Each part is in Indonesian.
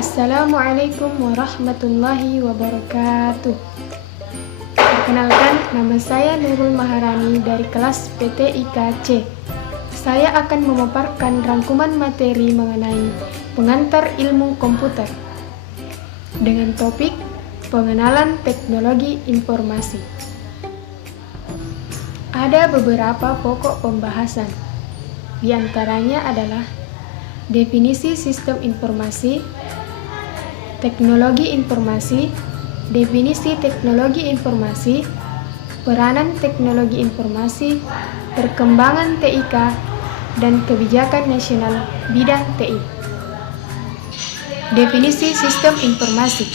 Assalamualaikum warahmatullahi wabarakatuh. Perkenalkan, nama saya Nurul Maharani dari kelas PTIK-C. Saya akan memaparkan rangkuman materi mengenai pengantar ilmu komputer dengan topik pengenalan teknologi informasi. Ada beberapa pokok pembahasan. Di antaranya adalah definisi sistem informasi, teknologi informasi, definisi teknologi informasi, peranan teknologi informasi, perkembangan TIK, dan kebijakan nasional bidang TI. Definisi sistem informasi.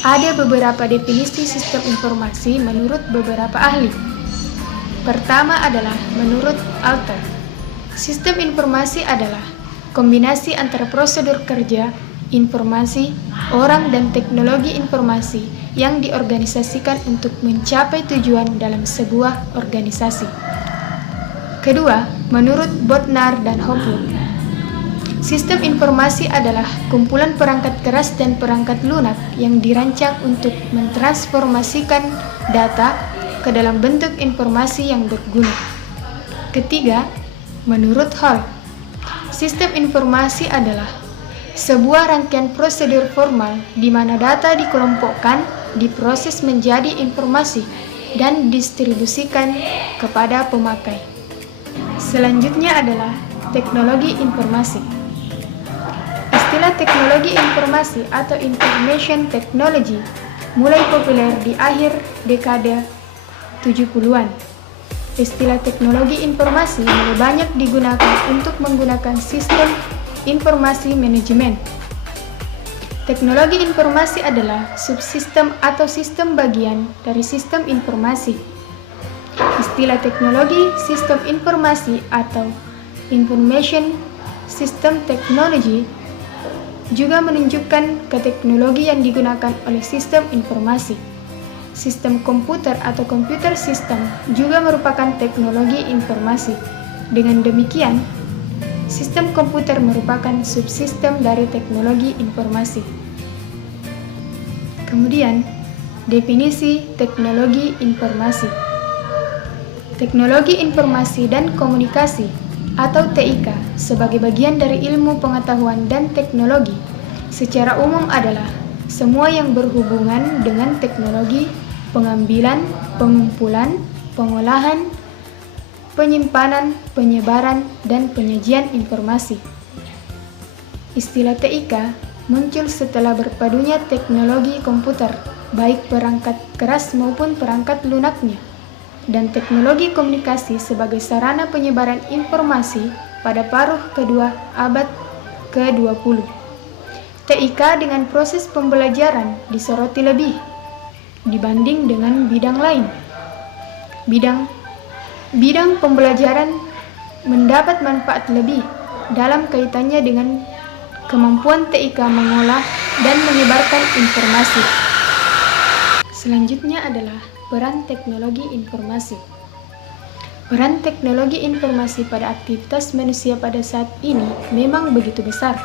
Ada beberapa definisi sistem informasi menurut beberapa ahli. Pertama adalah menurut Alter. Sistem informasi adalah kombinasi antara prosedur kerja, informasi, orang, dan teknologi informasi yang diorganisasikan untuk mencapai tujuan dalam sebuah organisasi. Kedua, menurut Bodnar dan Hopwood, sistem informasi adalah kumpulan perangkat keras dan perangkat lunak yang dirancang untuk mentransformasikan data ke dalam bentuk informasi yang berguna. Ketiga, menurut Hall, sistem informasi adalah sebuah rangkaian prosedur formal di mana data dikelompokkan, diproses menjadi informasi, dan didistribusikan kepada pemakai. Selanjutnya adalah teknologi informasi. Istilah teknologi informasi atau information technology mulai populer di akhir dekade 70-an. Istilah teknologi informasi mulai banyak digunakan untuk menggunakan sistem informasi manajemen. Teknologi informasi adalah subsistem atau sistem bagian dari sistem informasi. Istilah teknologi sistem informasi atau information system technology juga menunjukkan ke teknologi yang digunakan oleh sistem informasi. Sistem komputer atau computer system juga merupakan teknologi informasi. Dengan demikian, sistem komputer merupakan subsistem dari teknologi informasi. Kemudian, definisi teknologi informasi. Teknologi informasi dan komunikasi atau TIK sebagai bagian dari ilmu pengetahuan dan teknologi secara umum adalah semua yang berhubungan dengan teknologi pengambilan, pengumpulan, pengolahan, penyimpanan, penyebaran, dan penyajian informasi. Istilah TIK muncul setelah berpadunya teknologi komputer, baik perangkat keras maupun perangkat lunaknya, dan teknologi komunikasi sebagai sarana penyebaran informasi pada paruh kedua abad ke-20. TIK dengan proses pembelajaran disoroti lebih dibanding dengan bidang lain. Bidang pembelajaran mendapat manfaat lebih dalam kaitannya dengan kemampuan TIK mengolah dan menyebarkan informasi. Selanjutnya adalah peran teknologi informasi. Peran teknologi informasi pada aktivitas manusia pada saat ini memang begitu besar.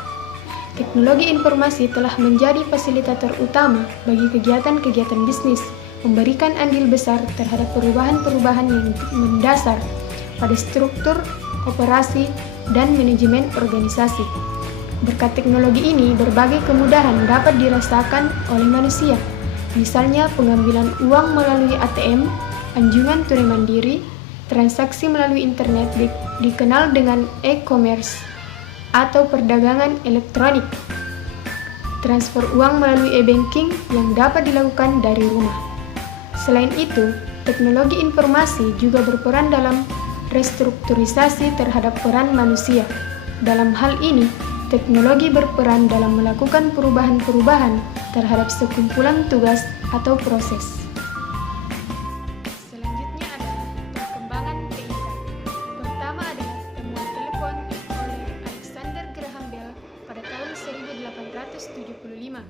Teknologi informasi telah menjadi fasilitator utama bagi kegiatan-kegiatan bisnis, memberikan andil besar terhadap perubahan-perubahan yang mendasar pada struktur, operasi, dan manajemen organisasi. Berkat teknologi ini, berbagai kemudahan dapat dirasakan oleh manusia, misalnya pengambilan uang melalui ATM, anjungan tunai mandiri, transaksi melalui internet dikenal dengan e-commerce, atau perdagangan elektronik, transfer uang melalui e-banking yang dapat dilakukan dari rumah. Selain itu, teknologi informasi juga berperan dalam restrukturisasi terhadap peran manusia. Dalam hal ini, teknologi berperan dalam melakukan perubahan-perubahan terhadap sekumpulan tugas atau proses. Selanjutnya adalah perkembangan TIK. Pertama adalah temuan telepon oleh Alexander Graham Bell pada tahun 1875.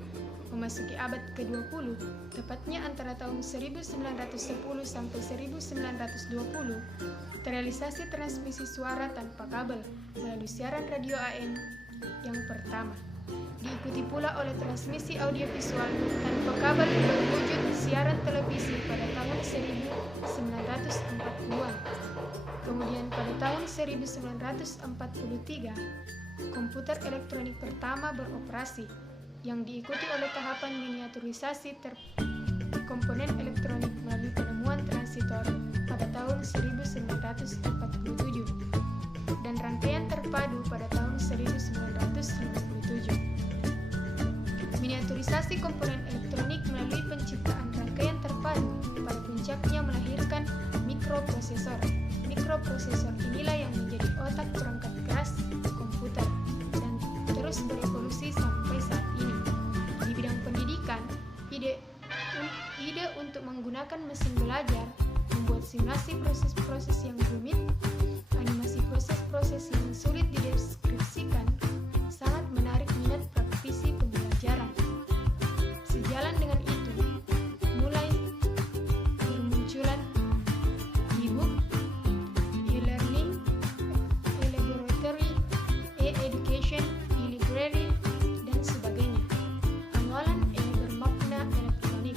Memasuki abad ke-20, tepatnya antara tahun 1910 sampai 1920, terrealisasi transmisi suara tanpa kabel melalui siaran radio AM yang pertama. Diikuti pula oleh transmisi audiovisual tanpa kabel berwujud siaran televisi pada tahun 1940-an. Kemudian pada tahun 1943, komputer elektronik pertama beroperasi, yang diikuti oleh tahapan miniaturisasi komponen elektronik melalui penemuan transistor pada tahun 1947 dan rangkaian terpadu pada tahun 1957. Miniaturisasi komponen elektronik melalui penciptaan rangkaian terpadu pada puncaknya melahirkan mikroprosesor. Mikroprosesor inilah yang menjadi otak perangkat keras komputer dan terus berevolusi sampai saat ini. Di bidang pendidikan, ide untuk menggunakan mesin belajar, membuat simulasi proses-proses yang rumit, animasi proses-proses yang sulit dideskripsikan, sangat menarik minat praktisi pembelajaran. Sejalan dengan itu, mulai bermunculan e-book, e-learning, e-laboratory, e-education, e-library, dan sebagainya. Pengenalan bermakna elektronik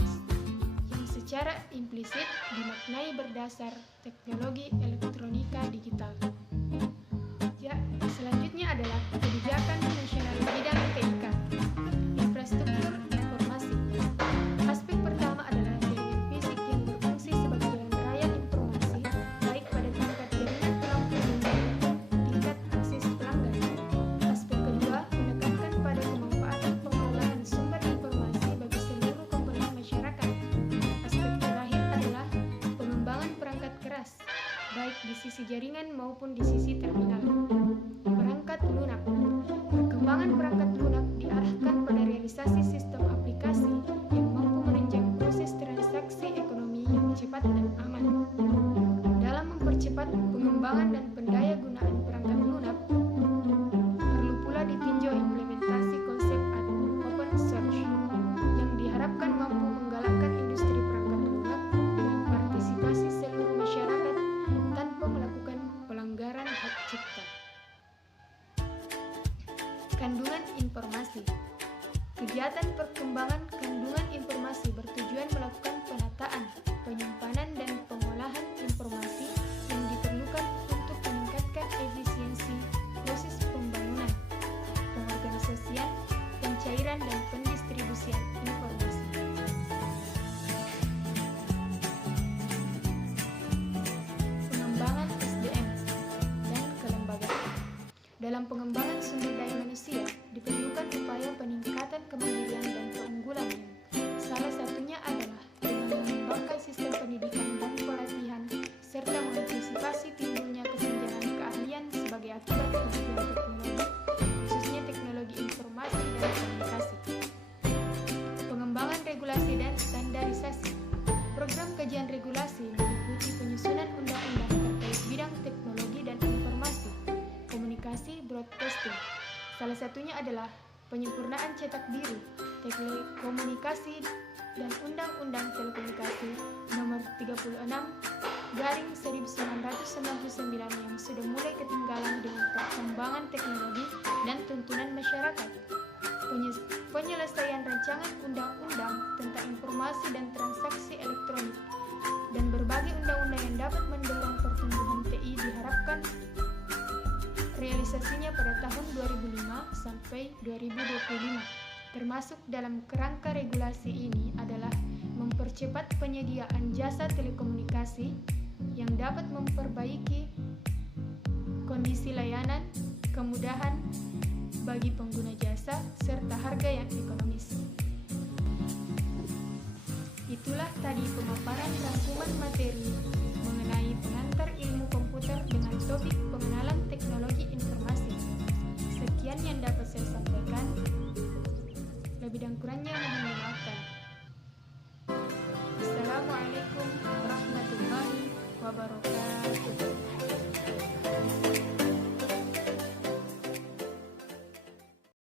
yang secara implisit dimaknai berdasar teknologi elektronika digital. Selanjutnya adalah kebijakan nasional bidang TIK, infrastruktur informasi. Aspek pertama adalah jaringan fisik yang berfungsi sebagai jalan raya informasi, baik pada tingkat jaringan pelampung maupun tingkat akses pelanggan. Aspek kedua menekankan pada kemanfaatan pengelolaan sumber informasi bagi seluruh komponen masyarakat. Aspek terakhir adalah pengembangan perangkat keras, baik di sisi jaringan maupun di sisi terminal. Perangkat lunak. Perkembangan perangkat lunak diarahkan pada realisasi sistem aplikasi yang mampu menunjang proses transaksi ekonomi yang cepat dan aman. Dalam mempercepat pengembangan dan pendayagunaan perangkat lunak, perlu pula ditinjau implementasi konsep open source yang diharapkan mampu menggalakkan industri perangkat lunak dengan partisipasi seluruh masyarakat tanpa melakukan pelanggaran hak cipta. Kandungan informasi. Kegiatan perkembangan kandungan informasi bertujuan melakukan penataan, penyimpanan, dan pengolahan informasi yang diperlukan untuk meningkatkan efisiensi proses pembangunan, pengorganisasian, pencairan, dan pendistribusian informasi. Pengembangan SDM dan kelembagaan. Dalam pengembangan sumber daya manusia, diperlukan upaya peningkatan kemandirian dan keunggulannya. Salah satunya adalah dengan mengembangkan sistem pendidikan dan pelatihan, serta mengantisipasi timbulnya kesenjangan keahlian sebagai akibat kemajuan teknologi, khususnya teknologi informasi dan komunikasi. Pengembangan regulasi dan standarisasi. Program kajian regulasi meliputi penyusunan undang-undang terkait bidang teknologi dan informasi, komunikasi, broadcasting. Salah satunya adalah penyempurnaan cetak biru, telekomunikasi, dan Undang-Undang Telekomunikasi Nomor 36/1999 yang sudah mulai ketinggalan dengan perkembangan teknologi dan tuntunan masyarakat. Penyelesaian rancangan undang-undang tentang informasi dan transaksi elektronik dan berbagai undang-undang yang dapat mendorong pertumbuhan TI diharapkan realisasinya pada tahun 2005 sampai 2025. Termasuk dalam kerangka regulasi ini adalah mempercepat penyediaan jasa telekomunikasi yang dapat memperbaiki kondisi layanan, kemudahan bagi pengguna jasa, serta harga yang ekonomis. Itulah tadi pemaparan rangkuman materi mengenai pengantar ilmu komputer dengan topik pengenalan teknologi informasi. Sekian yang dapat saya sampaikan. Lebih dan kurangnya mohon dimaafkan. Assalamualaikum warahmatullahi wabarakatuh.